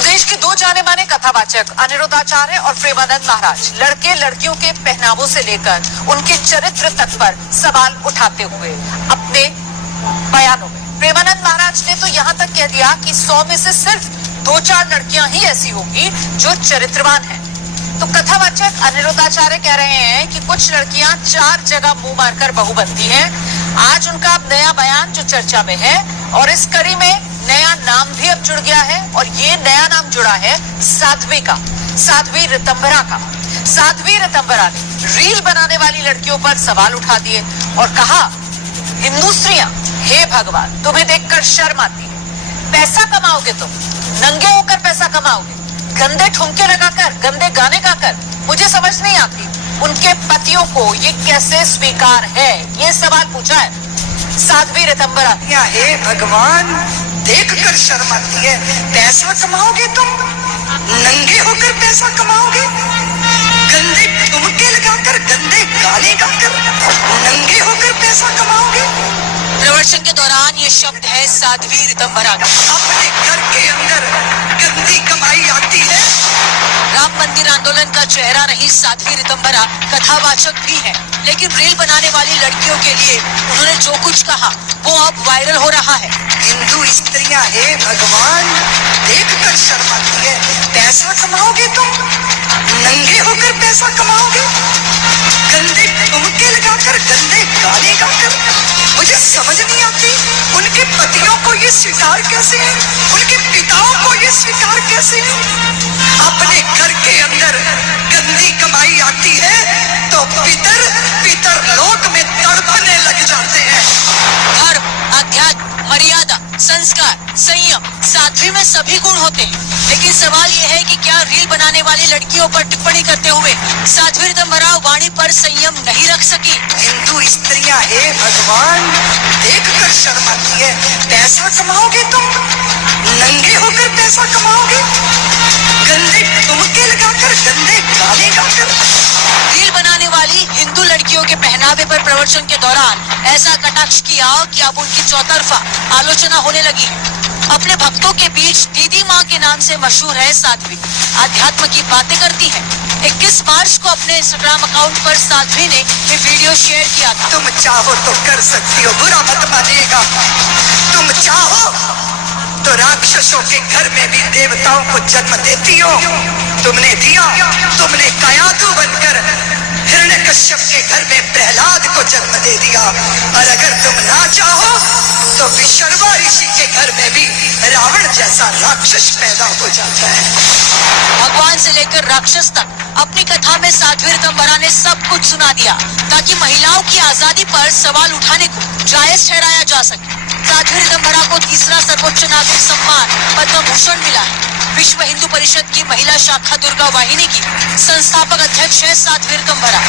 तो देश के दो जाने माने कथावाचक अनिरुद्धाचार्य और प्रेमानंद महाराज लड़के लड़कियों के पहनावों से लेकर उनके चरित्र तक पर सवाल उठाते हुए अपने बयानों में प्रेमानंद महाराज ने तो यहाँ तक कह दिया कि 100 में से सिर्फ 2-4 लड़कियां ही ऐसी होंगी जो चरित्रवान हैं। तो कथावाचक अनिरुद्धाचार्य कह रहे हैं कि कुछ लड़कियां 4 जगह मुंह मारकर बहू बनती हैं। आज उनका अब नया बयान जो चर्चा में है और इस कड़ी में नया नाम भी अब जुड़ गया है और ये नया नाम जुड़ा है साध्वी का, साध्वी ऋतंभरा का। साध्वी ऋतंभरा ने रील बनाने वाली लड़कियों पर सवाल उठा दिए और कहा, हिंदू स्त्रियां, हे भगवान, तुम्हें देखकर शर्म आती है। पैसा कमाओगे तुम, नंगे होकर पैसा कमाओगे, गंदे ठुमके लगाकर, गंदे गाने गाकर। मुझे समझ नहीं आती उनके पतियों को ये कैसे स्वीकार है। ये सवाल पूछा है साध्वी ऋतंभरा ने। हे भगवान, देखकर शर्म आती है। पैसा कमाओगे तुम, नंगे होकर पैसा कमाओगे, गंदे ठुमके लगाकर, गंदे गाने गाकर, नंगे होकर पैसा कमाओगे। प्रदर्शन के दौरान ये शब्द है साध्वी ऋतंभरा का। अपने घर के अंदर गंदी कमाई आती है। राम मंदिर आंदोलन का चेहरा रही साध्वी ऋतंभरा कथावाचक भी है, लेकिन रील बनाने वाली लड़कियों के लिए उन्होंने जो कुछ कहा वो अब वायरल हो रहा है। हिंदू स्त्रियां, हे भगवान, देखकर शर्म आती है। पैसा कमाओगे तुम, नंगे होकर पैसा कमाओगे, गंदे ठुमके लगाकर, गंदे गाने गाकर। मुझे समझ नहीं आती उनके पतियों को ये स्वीकार कैसे है, उनके पिताओं को ये स्वीकार कैसे है। अपने घर के अंदर गंदी कमाई आती है तो पितर लोक में तड़पने लग जाते हैं। धर्म, अध्यात्म, मर्यादा, संस्कार, संयम, साध्वी में सभी गुण होते हैं, लेकिन सवाल यह है कि क्या रील बनाने वाली लड़कियों पर टिप्पणी करते हुए साध्वी ऋतंभरा वाणी पर संयम नहीं रख सकी। हिंदू स्त्रियां, हे भगवान, देखकर शर्म आती है। पैसा कमाओगे तुम, नंगे होकर पैसा कमाओगे, गंदे ठुमके लगाकर, गंदे गाने गाकर। रील बनाने वाली हिंदू लड़कियों के पहनावे पर प्रवचन के दौरान ऐसा कटाक्ष किया कि अब उनकी चौतरफा आलोचना होने लगी है। अपने भक्तों के बीच दीदी माँ के नाम से मशहूर है साध्वी, अध्यात्म की बातें करती है। 21 मार्च को अपने इंस्टाग्राम अकाउंट पर साध्वी ने ये वीडियो शेयर किया था। तुम चाहो तो कर सकती हो, बुरा मत मानिएगा। तुम चाहो तो राक्षसों के घर में भी देवताओं को जन्म देती हो। तुमने दिया, तुमने कायातु बनकर हिरण्यकश्यप के घर में प्रहलाद को जन्म दे दिया। और अगर तुम ना चाहो तो विशर्वा ऋषि के घर में भी रावण जैसा राक्षस पैदा हो जाता है। भगवान से लेकर राक्षस तक अपनी कथा में साध्वी ऋतंभरा ने सब कुछ सुना दिया ताकि महिलाओं की आजादी पर सवाल उठाने को जायज ठहराया जा सके। साध्वी ऋतंभरा को तीसरा सर्वोच्च नागरिक सम्मान पद्म भूषण मिला है। विश्व हिंदू परिषद की महिला शाखा दुर्गा वाहिनी की संस्थापक अध्यक्ष है साध्वी ऋतंभरा।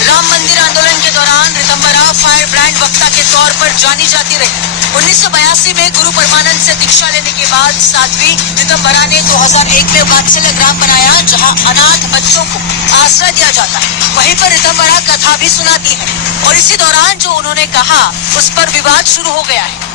राम मंदिर आंदोलन के दौरान ऋतंभरा फायर ब्रांड वक्ता के तौर पर जानी जाती रही। 1982 में गुरु परमानंद से दीक्षा लेने के बाद साध्वी ऋतंभरा ने 2001 में वात्सल्य ग्राम बनाया, जहां अनाथ बच्चों को आश्रय दिया जाता है। वहीं पर ऋतंभरा कथा भी सुनाती है और इसी दौरान जो उन्होंने कहा उस पर विवाद शुरू हो गया है।